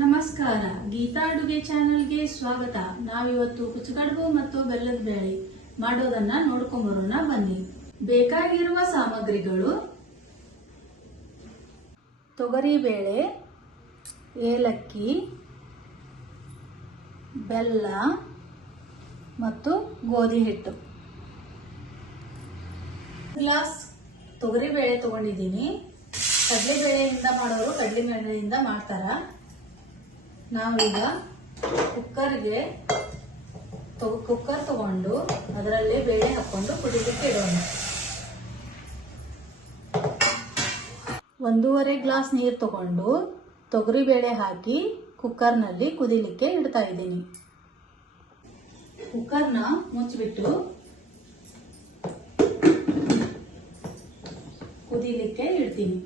ನಮಸ್ಕಾರ. ಗೀತಾ ಅಡುಗೆ ಚಾನೆಲ್ಗೆ ಸ್ವಾಗತ. ನಾವಿವತ್ತು ಕುಚಗಡ್ಬು ಮತ್ತು ಬೆಲ್ಲದ ಬೇಳೆ ಮಾಡೋದನ್ನ ನೋಡ್ಕೊಂಬರೋಣ, ಬನ್ನಿ. ಬೇಕಾಗಿರುವ ಸಾಮಗ್ರಿಗಳು. ತೊಗರಿ ಬೇಳೆ, ಏಲಕ್ಕಿ, ಬೆಲ್ಲ ಮತ್ತು ಗೋಧಿ ಹಿಟ್ಟು. ಗ್ಲಾಸ್ ತೊಗರಿಬೇಳೆ ತಗೊಂಡಿದ್ದೀನಿ. ಕಡಲೆಬೇಳೆಯಿಂದ ಮಾಡೋರು ಕಡಲೆಬೇಳೆಯಿಂದ ಮಾಡ್ತಾರ? ನಾವೀಗ ಕುಕ್ಕರ್ಗೆ ಕುಕ್ಕರ್ ತಗೊಂಡು ಅದರಲ್ಲಿ ಬೇಳೆ ಹಾಕೊಂಡು ಕುಡಿಲಿಕ್ಕೆ ಇಡೋಣ. ಒಂದೂವರೆ ಗ್ಲಾಸ್ ನೀರು ತಗೊಂಡು ತೊಗರಿ ಬೇಳೆ ಹಾಕಿ ಕುಕ್ಕರ್ನಲ್ಲಿ ಕುದಿಲಿಕ್ಕೆ ಇಡ್ತಾ ಇದ್ದೀನಿ. ಕುಕ್ಕರ್ನ ಮುಚ್ಚಿಬಿಟ್ಟು ಕುದಿಲಿಕ್ಕೆ ಇಡ್ತೀನಿ.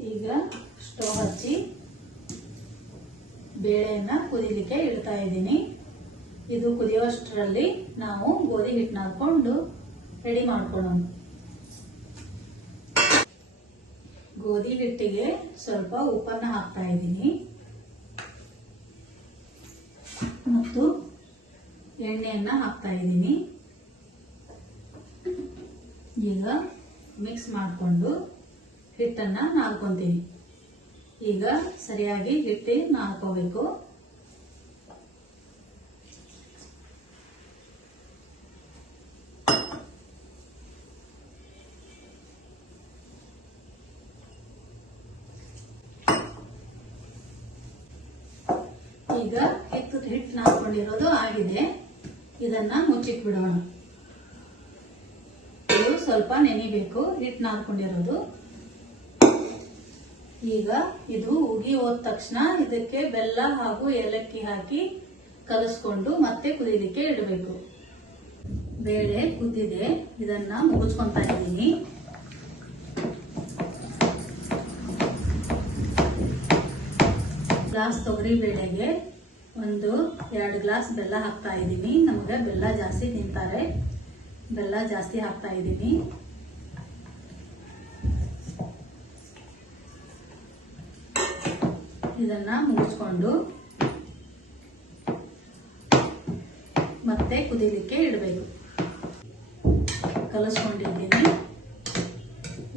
ಈಗ ಸ್ಟವ್ ಹಚ್ಚಿ ಬೇಳೆಯನ್ನ ಕುದಿಲಿಕ್ಕೆ ಇಡ್ತಾ ಇದ್ದೀನಿ. ಇದು ಕುದಿಯುವಷ್ಟರಲ್ಲಿ ನಾವು ಗೋಧಿ ಹಿಟ್ಟನ್ನ ಹಾಕೊಂಡು ರೆಡಿ ಮಾಡ್ಕೊಳ್ಳೋಣ. ಗೋಧಿ ಹಿಟ್ಟಿಗೆ ಸ್ವಲ್ಪ ಉಪ್ಪನ್ನ ಹಾಕ್ತಾ ಇದ್ದೀನಿ. ಮತ್ತು ಎಣ್ಣೆಯನ್ನ ಹಾಕ್ತಾ ಇದ್ದೀನಿ. ಈಗ ಮಿಕ್ಸ್ ಮಾಡಿಕೊಂಡು ಹಿಟ್ಟನ್ನ ನಾಲ್ಕೊಂತೀನಿ ಈಗ ಸರಿಯಾಗಿ ಹಿಟ್ಟಿ ನಾಲ್ಕೋಬೇಕು ಈಗ ಹಿಟ್ಟು ಹಿಟ್ಟು ನಾಲ್ಕೊಂಡಿರೋದು ಆಗಿದೆ. ಇದನ್ನ ಮುಚ್ಚಿಟ್ಬಿಡೋಣ. ಸ್ವಲ್ಪ ನೆನಿಬೇಕು. ಹಿಟ್ಟು ನಾದ್ಕೊಂಡಿರೋದು ಈಗ ಇದು ಉಗಿ ಹೋದ ತಕ್ಷಣ ಇದಕ್ಕೆ ಬೆಲ್ಲ ಹಾಗೂ ಏಲಕ್ಕಿ ಹಾಕಿ ಕಲಸ್ಕೊಂಡು ಮತ್ತೆ ಕುದಿಲಿಕ್ಕೆ ಇಡಬೇಕು. ಬೇಳೆ ಕುದ್ದಿದೆ. ಇದನ್ನ ಮುಗಿಸ್ಕೊಂತಾ ಇದ್ದೀನಿ. ಗ್ಲಾಸ್ ತೊಗರಿ ಬೇಳೆಗೆ ಒಂದು ಎರಡು ಗ್ಲಾಸ್ ಬೆಲ್ಲ ಹಾಕ್ತಾ ಇದ್ದೀನಿ. ನಮಗೆ ಬೆಲ್ಲ ಜಾಸ್ತಿ ತಿಂತಾರೆ. ಬೆಲ್ಲ ಜಾಸ್ತಿ ಹಾಕ್ತಾ ಇದ್ದೀನಿ. ಇದನ್ನ ಮುಗಿಸ್ಕೊಂಡು ಮತ್ತೆ ಕುದಿಲಿಕ್ಕೆ ಇಡಬೇಕು. ಕಲಸ್ಕೊಂಡಿದ್ದೀನಿ.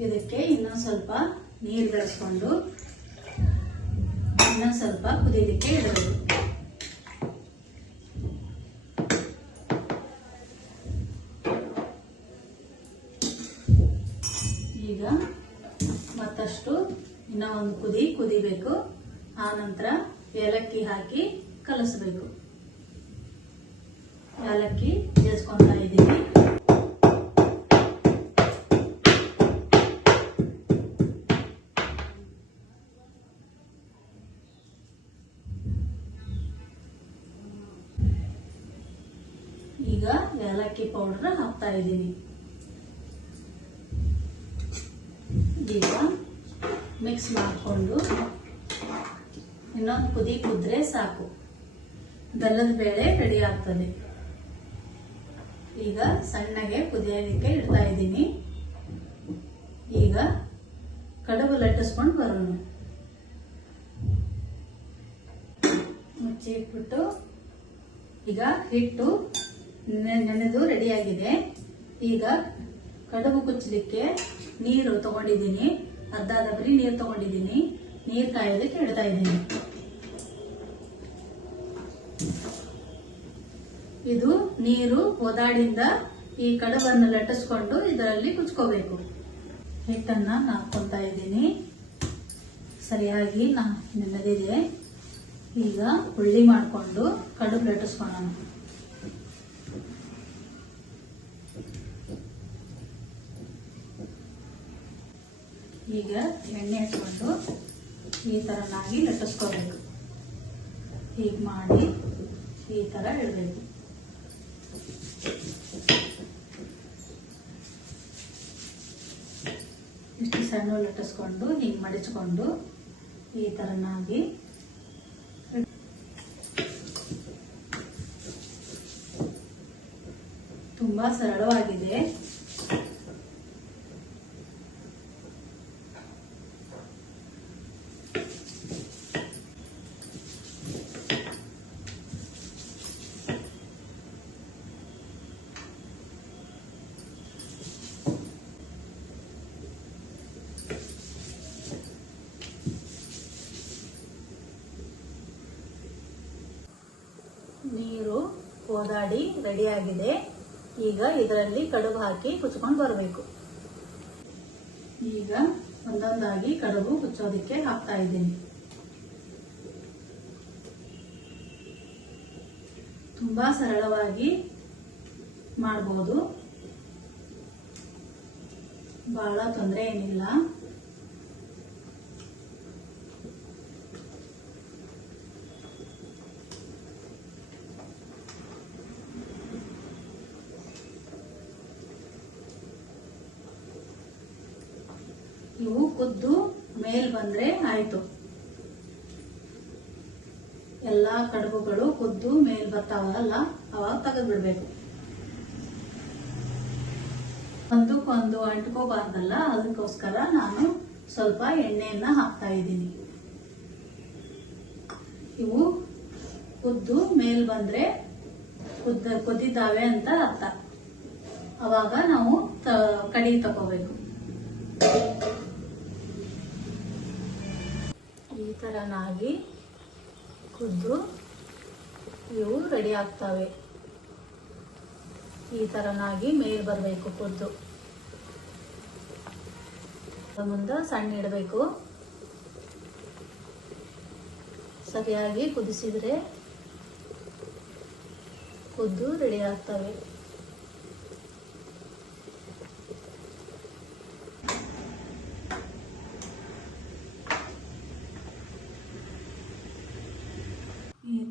ಇದಕ್ಕೆ ಇನ್ನೊಂದು ಸ್ವಲ್ಪ ನೀರು ಬೆಳೆಸ್ಕೊಂಡು ಇನ್ನೊಂದು ಸ್ವಲ್ಪ ಕುದಿಲಿಕ್ಕೆ ಇಡಬೇಕು. ಈಗ ಮತ್ತಷ್ಟು ಇನ್ನ ಒಂದು ಕುದಿ ಕುದಿಬೇಕು. ಆ ನಂತರ ಏಲಕ್ಕಿ ಹಾಕಿ ಕಲಸಬೇಕು. ಏಲಕ್ಕಿ ಜಜ್ಕೊಂತಾ ಇದ್ದೀನಿ ಈಗ ಏಲಕ್ಕಿ ಪೌಡರ್ ಹಾಕ್ತಾ ಇದ್ದೀನಿ ಈಗ ಮಿಕ್ಸ್ ಮಾಡಿಕೊಂಡು ಇನ್ನೊಂದು ಕುದಿ ಕುದ್ರೆ ಸಾಕು. ಬೆಲ್ಲದ ಬೇಳೆ ರೆಡಿ ಆಗ್ತದೆ. ಈಗ ಸಣ್ಣಗೆ ಕುದಿಯೋದಕ್ಕೆ ಇಡ್ತಾ ಇದ್ದೀನಿ. ಈಗ ಕಡುಬು ಲಟ್ಟಿಸ್ಕೊಂಡು ಬರೋಣ. ಮುಚ್ಚಿ ಇಟ್ಬಿಟ್ಟು ಈಗ ಹಿಟ್ಟು ನೆನೆದು ನೆನೆದು ರೆಡಿಯಾಗಿದೆ ಈಗ ಕಡುಬು ಕುಚ್ಚಲಿಕ್ಕೆ ನೀರು ತಗೊಂಡಿದ್ದೀನಿ. ಅರ್ಧ ಡಬರಿ ನೀರು ತಗೊಂಡಿದ್ದೀನಿ. ನೀರು ಕಾಯೋದಕ್ಕೆ ಇಡ್ತಾ ಇದ್ದೀನಿ. ಇದು ನೀರು ಒದಾಡಿಂದ ಈ ಕಡವನ್ನು ಲಟ್ಟಿಸ್ಕೊಂಡು ಇದರಲ್ಲಿ ಕುಚ್ಕೋಬೇಕು. ಹಿಟ್ಟನ್ನ ಹಾಕೊಳ್ತಾ ಇದ್ದೀನಿ. ಸರಿಯಾಗಿ ನಾ ನೆನೆದಿದೆ. ಈಗ ಹುಳ್ಳಿ ಮಾಡಿಕೊಂಡು ಕಡುಬು ಲಟ್ಟಿಸ್ಕೊಳ್ಳೋಣ. ಈಗ ಎಣ್ಣೆ ಹಚ್ಕೊಂಡು ಈ ಥರನಾಗಿ ಲಟ್ಟಿಸ್ಕೋಬೇಕು ಹೀಗೆ ಮಾಡಿ ಈ ಥರ ಇಡಬೇಕು. ಇಷ್ಟು ಸಣ್ಣ ಲಟ್ಟಿಸ್ಕೊಂಡು ಹಿಂಗೆ ಮಡಚ್ಕೊಂಡು ಈ ಥರನಾಗಿ ತುಂಬಾ ಸರಳವಾಗಿದೆ. ಗಾಡಿ ಆಗಿದೆ. ಈಗ ಇದರಲ್ಲಿ ಕಡುಬು ಹಾಕಿ ಕುಚ್ಕೊಂಡು ಬರಬೇಕು. ಈಗ ಒಂದೊಂದಾಗಿ ಕಡುಬು ಕುಚ್ಚೋದಕ್ಕೆ ಹಾಕ್ತಾ ಇದ್ದೀನಿ. ತುಂಬಾ ಸರಳವಾಗಿ ಮಾಡ್ಬೋದು. ಬಹಳ ತೊಂದರೆ ಏನಿಲ್ಲ. ಇವು ಕುದ್ದು ಮೇಲ್ ಬಂದ್ರೆ ಆಯ್ತು. ಎಲ್ಲಾ ಕಡುಬುಗಳು ಕುದ್ದು ಮೇಲ್ ಬರ್ತಾವಲ್ಲ ಅವಾಗ ತೆಗೆದು ಬಿಡ್ಬೇಕು. ಒಂದಕ್ಕೊಂದು ಅಂಟ್ಕೋಬಾರ್ದಲ್ಲ, ಅದಕ್ಕೋಸ್ಕರ ನಾನು ಸ್ವಲ್ಪ ಎಣ್ಣೆಯನ್ನ ಹಾಕ್ತಾ ಇದ್ದೀನಿ. ಇವು ಕುದ್ದು ಮೇಲ್ ಬಂದ್ರೆ ಕುದ್ದ, ಕುದ್ದಿದ್ದಾವೆ ಅಂತ ಅರ್ಥ. ಅವಾಗ ನಾವು ಕಡಿ ತಗೋಬೇಕು ಈ ತರನಾಗಿ ಕುದ್ದು ಇವು ರೆಡಿ ಆಗ್ತವೆ. ಈ ತರನಾಗಿ ಮೇಲ್ ಬರಬೇಕು ಕುದ್ದು. ಮುಂದೆ ಸಣ್ಣ ಇಡಬೇಕು. ಸರಿಯಾಗಿ ಕುದಿಸಿದರೆ ಕುದ್ದು ರೆಡಿ ಆಗ್ತವೆ.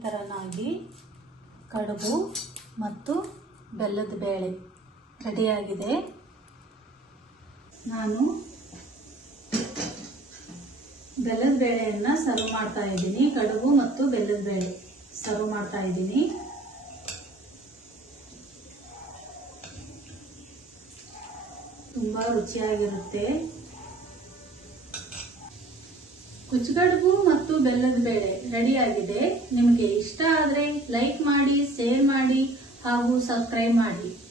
ಈ ತರನಾಗಿ ಕಡುಬು ಮತ್ತು ಬೆಲ್ಲದ ಬೇಳೆ ರೆಡಿಯಾಗಿದೆ. ನಾನು ಬೆಲ್ಲದ ಬೇಳೆಯನ್ನು ಸರ್ವ್ ಮಾಡ್ತಾ ಇದ್ದೀನಿ. ಕಡುಬು ಮತ್ತು ಬೆಲ್ಲದ ಬೇಳೆ ಸರ್ವ್ ಮಾಡ್ತಾ ಇದ್ದೀನಿ. ತುಂಬಾ ರುಚಿಯಾಗಿರುತ್ತೆ. ಕುಚ್ಚುಗಡುಬು ಮತ್ತು ಬೆಲ್ಲದ ಬೇಳೆ ರೆಡಿಯಾಗಿದೆ. ನಿಮಗೆ ಇಷ್ಟ ಆದರೆ ಲೈಕ್ ಮಾಡಿ, ಶೇರ್ ಮಾಡಿ ಹಾಗೂ ಸಬ್ಸ್ಕ್ರೈಬ್ ಮಾಡಿ.